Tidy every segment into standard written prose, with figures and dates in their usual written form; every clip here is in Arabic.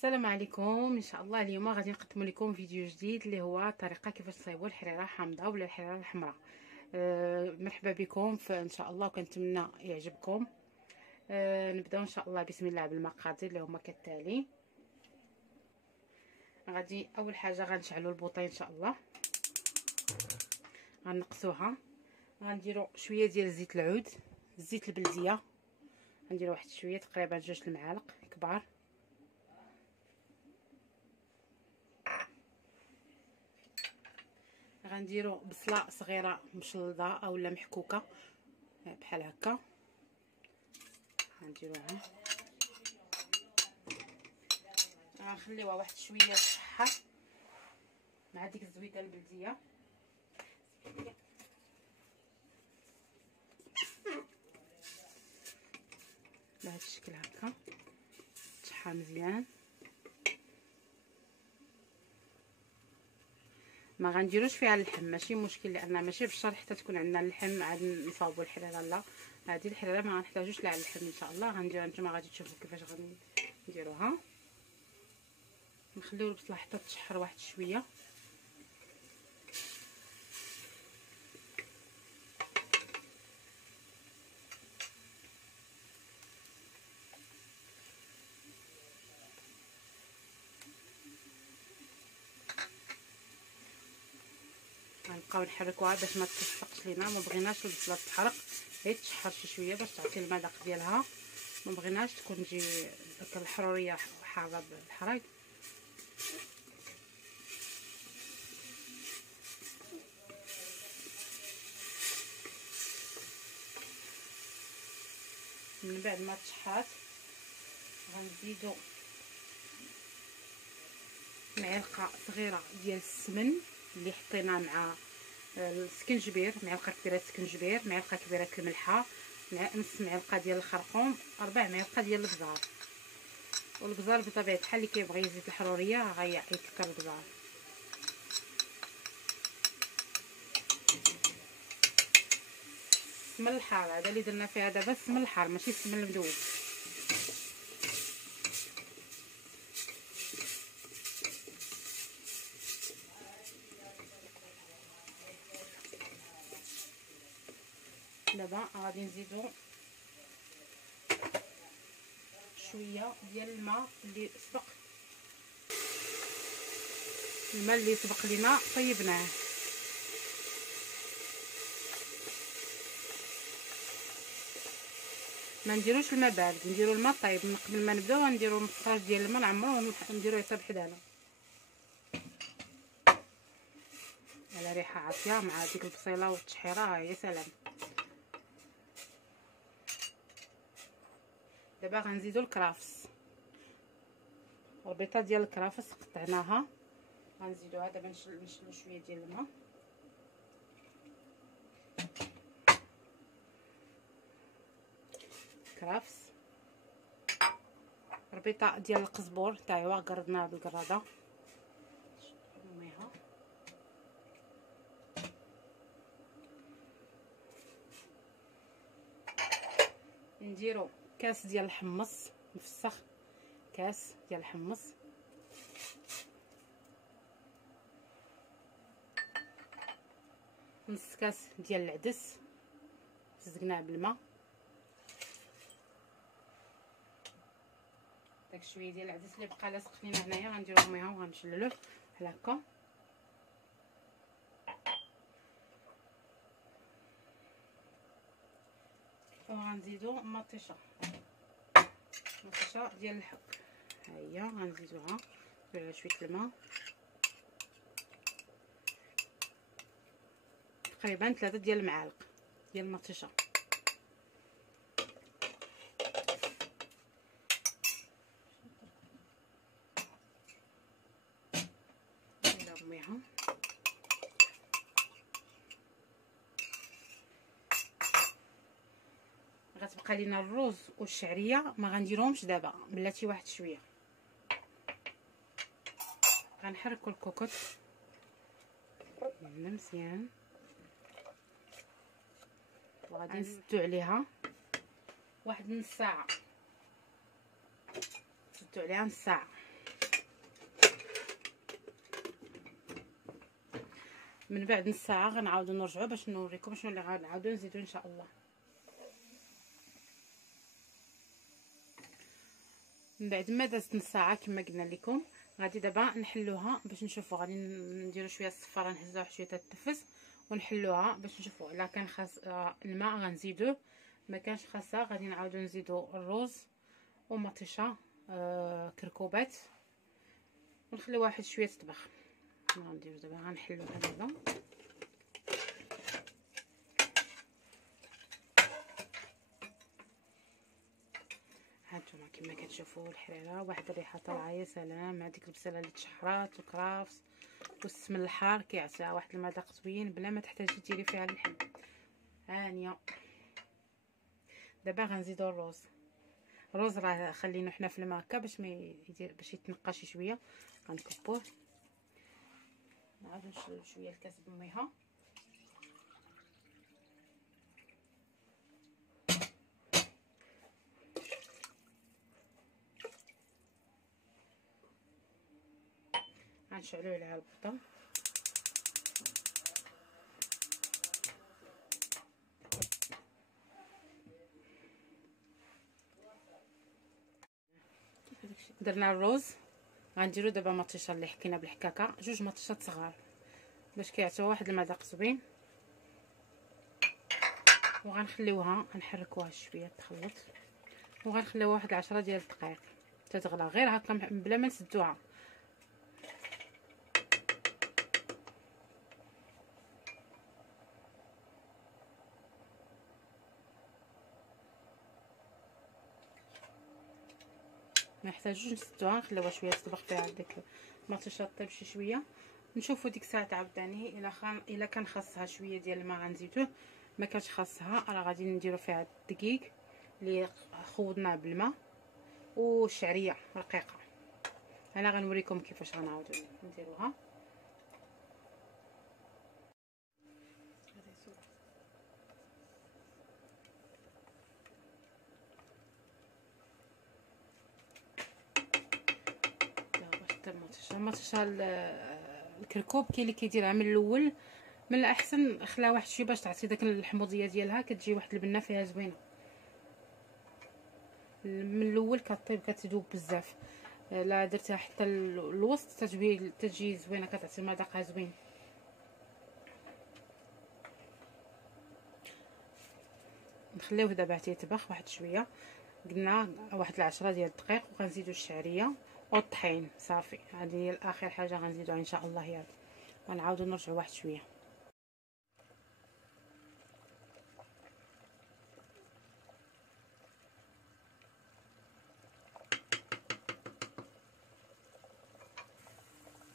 السلام عليكم. ان شاء الله اليوم غادي نقدم لكم فيديو جديد اللي هو طريقه كيفاش تصايبوا الحريره حامضه ولا الحريره الحمراء. مرحبا بكم ان شاء الله، وكنتمنى يعجبكم. نبداو ان شاء الله. بسم الله. بالمقادير اللي هما كالتالي. غادي اول حاجه غنشعلوا البوطه ان شاء الله، غنقصوها. غنديروا شويه ديال زيت العود، زيت البلديه، غنديروا واحد شويه تقريبا 2 المعالق كبار. غنديروا بصله صغيره مشلضه اولا محكوكه بحال هكا، غنديروها. غنخليوها واحد شويه تشحر مع ديك الزويده البلديه. بهذا الشكل هكا تشحر مزيان. ما غنديروش فيها اللحم، ماشي مشكل، لان ماشي بالشرط حتى تكون عندنا اللحم عاد نصاوبوا الحريره. لا، هذه الحريره ما غنحتاجوش لها اللحم ان شاء الله. غنديرها، نتوما غادي تشوفوا كيفاش غنديروها. نخليو البصله حتى تشحر واحد شويه. غنبقاو نحركوها باش ما تلصقش لينا. ما بغيناش البصله تحرق، غير تشحر شي شويه باش تعطي المذاق ديالها. ما بغيناش تكون تجي ديك الحروريه حاره بالحراق. من بعد ما تشحات غنزيدو معلقه صغيره ديال السمن اللي حطينا مع السكنجبير، معلقه كبيره السكنجبير، معلقه كبيره الملحه، مع نص معلقه ديال الخرقوم، 4 معالق ديال البزار. والبزار بطبيعه الحال اللي كيبغي يزيد الحروريه غيعطي يكثر البزار. السمن الحار هذا اللي درنا فيها دابا، السمن الحار ماشي السمن المذوب. دابا غادي نزيدو شويه ديال الماء اللي سبق، الماء اللي سبق لينا طيبناه. ما نديروش الماء بارد، نديرو الماء طايب. من قبل ما نبداو غنديرو مقطاج ديال الماء نعمروه ونديروه يطيب حدانا على ريحه عاطيه مع ديك البصيله والتشحيره. يا سلام. دابا غنزيدو الكرافس، الربيطه ديال الكرافس قطعناها غنزيدوها. دابا نشلو شويه ديال الماء. كرافس، ربيطه ديال القزبور تا هو قردناها بالقراده. نديرو كاس ديال الحمص مفسخ، كاس ديال الحمص، نص كاس ديال العدس زقناه بالماء. داك شويه ديال العدس اللي بقى لاصق لينا هنايا غنديروه معاه وغنشللوه بحال هكا. وغنزيدو مطيشه ديال الحك، ها هي غنزيدوها على شويه الماء، تقريبا 3 ديال المعالق ديال المطيشه. نرميها. غتبقى لينا الرز والشعريه، ما غنديرهمش دابا، بلاتي واحد شويه. غنحركوا الكوكوط مزيان وغادي نسدو عليها واحد نص ساعه. نسدو عليها نص ساعه. من بعد نص ساعه غنعاودو نرجعو باش نوريكم شنو اللي غنعاودو نزيدو ان شاء الله. من بعد ما دازت نص ساعه كما قلنا لكم، غادي دابا نحلوها باش نشوفوا. غادي نديرو شويه الصفاره، نهزوها شويه تتنفس ونحلوها باش نشوفوا. الا كان خاص الماء غنزيدوه، ما كانش خاصها غادي نعاودو نزيدو الرز ومطيشه كركوبات ونخليو واحد شويه تطبخ. غنديرو دابا غنحلوها دابا. هانتوما كما كتشوفوا الحريره واحد الريحه طالعه يا سلام، مع ديك البصله اللي تشحرات والكرافس والسمن الحار كيعطيها واحد المذاق زوين بلا ما تحتاجي ديري فيها اللحم. هانيه دابا غنزيدو الرز راه خلينو حنا في الماء هكا باش ما يدير، باش يتنقى شي شويه. غنكبوه، نعاودو نشرب شويه الكاس بميها. غنشعلو عليها البطه. درنا الرز، غنديرو دابا مطيشه اللي حكينا بالحكاكه، جوج مطيشات صغار باش كيعطيو واحد المذاق زوين. وغنخليوها نحركوها شويه تخلط، وغنخليوها واحد 10 ديال الدقائق تتغلى غير هكا بلا ما نسدوها. ما يحتاجوش نسدوها، نخليوها شويه تطبخ فيها ديك المطيشه طيب شي شويه. نشوفوا ديك الساعه عاوتاني الا كان خاصها شويه ديال الماء غنزيدوه، ما كانش خاصها راه غادي نديرو فيها الدقيق اللي خوضناه بالماء والشعريه رقيقه. انا غنوريكم كيفاش غنعاودو نديروها. المطيشه الكركوب كاين اللي كيديرها من الاول، من الاحسن خلاها واحد شويه باش تعطي داك الحموضيه ديالها، كتجي واحد البنه فيها زوينه. من الاول كطيب كتذوب بزاف، لا درتها حتى الوسط تجي زوينه، كتعطي مذاقها زوين. نخليوه دابا تيطبخ واحد شويه، قلنا واحد 10 ديال الدقائق، وغنزيدو الشعريه والطحين صافي. هذه هي اخر حاجه غنزيدوها ان شاء الله. يلا غنعاودو نرجعو واحد شويه.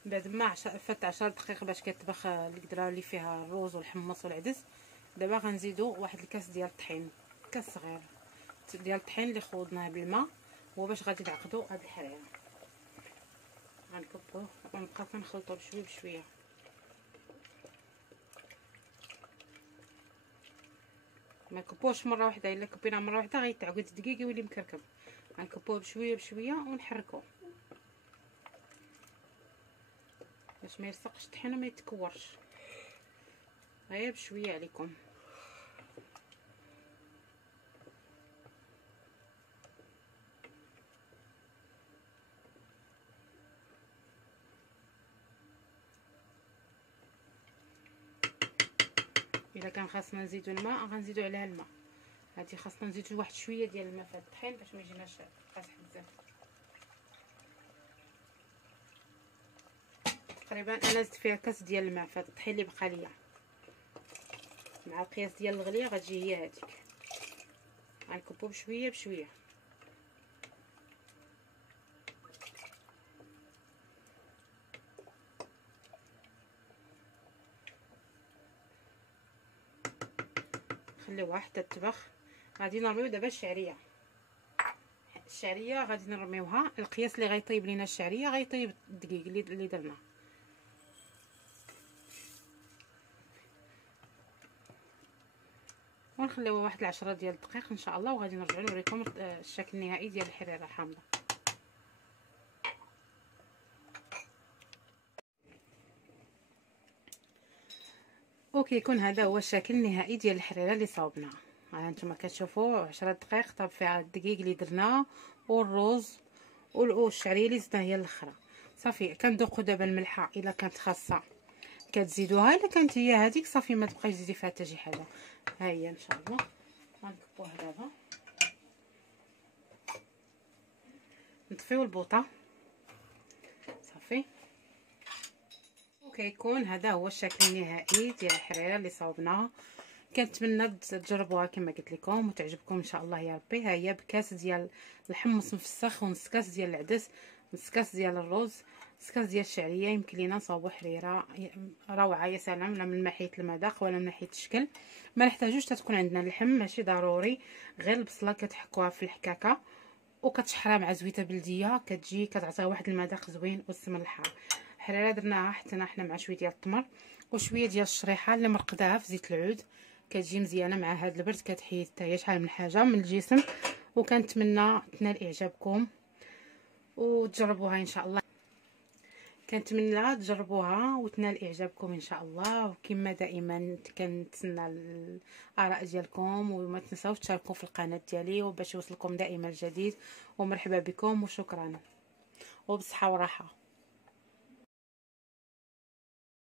بعد ما فات 10 دقائق باش كيطبخ القدره اللي فيها الروز والحمص والعدس، دابا غنزيدو واحد الكاس ديال الطحين، كاس صغير ديال الطحين اللي خوضناه بالماء، هو باش غادي تعقدو هاد الحريره. غنكبوه ونبقاو كنخلطو بشويه بشويه. ما كبوش مره واحده، الا كبينا مره واحده غيتعقد الدقيق يولي مكركب. غنكبوه بشويه بشويه ونحركوه باش ما يلصقش الطحين وما يتكورش، غير بشويه عليكم. الا كان خاصنا نزيدو الماء غنزيدو عليها الماء. هادي خاصنا نزيدو واحد شويه ديال الماء في الطحين باش ما يجيناش قاصح بزاف. تقريبا انا زدت فيها كاس ديال الماء في الطحين اللي بقى ليا، مع القياس ديال الغليه غتجي هي هذيك. غنكبو بشويه بشويه. نخليوها حتى تطبخ. غادي نرميو دابا الشعريه غادي نرميوها. القياس اللي غيطيب لينا الشعريه غيطيب الدقيق اللي درنا. ونخليوها واحد 10 ديال الدقائق ان شاء الله، وغادي نرجعو نوريكم الشكل النهائي ديال الحريره الحامضه. وكيكون هذا هو الشكل النهائي ديال الحريره اللي صاوبناها. ها نتوما كتشوفوا 10 دقائق طاب فيها الدقيق اللي درناه والروز والشعريه اللي زدنا هي الاخرى. صافي كندوقوا دابا الملحه الا كانت خاصه كتزيدوها، الا كانت هي هذيك صافي ما تبقايش تزيدي فيها حتى شي حاجه. ها هي ان شاء الله غنكبوها دابا، نطفيو البوطه صافي. وكيكون هذا هو الشكل النهائي ديال الحريره اللي صاوبناها. كنتمنى تجربوها كما قلت لكم وتعجبكم ان شاء الله يا ربي. ها هي بكاس ديال الحمص مفسخ ونص كاس ديال العدس، نص كاس ديال الرز، نص كاس ديال الشعريه. يمكن لينا نصاوبوا حريره روعه يا سلام، لا من ناحيه المذاق ولا من ناحيه الشكل. ما نحتاجوش تكون عندنا اللحم، ماشي ضروري، غير البصله كتحكوها في الحكاكه وكتشحرها مع زويته بلديه، كتجي كتعطيها واحد المذاق زوين والسمن الحار. الحريره درناها حطينا حنا مع شويه ديال التمر وشويه ديال الشريحه اللي مرقداها في زيت العود، كتجي مزيانه مع هذا البرد، كتحيد حتى هي شحال من حاجه من الجسم. وكنتمنى تنال اعجابكم وتجربوها ان شاء الله. كنتمنى تجربوها وتنال اعجابكم ان شاء الله. وكما دائما كنتسنى الاراء ديالكم، وما تنساوش تشاركوا في القناه ديالي وباش يوصلكم دائما الجديد. ومرحبا بكم وشكرا وبصحه وراحه.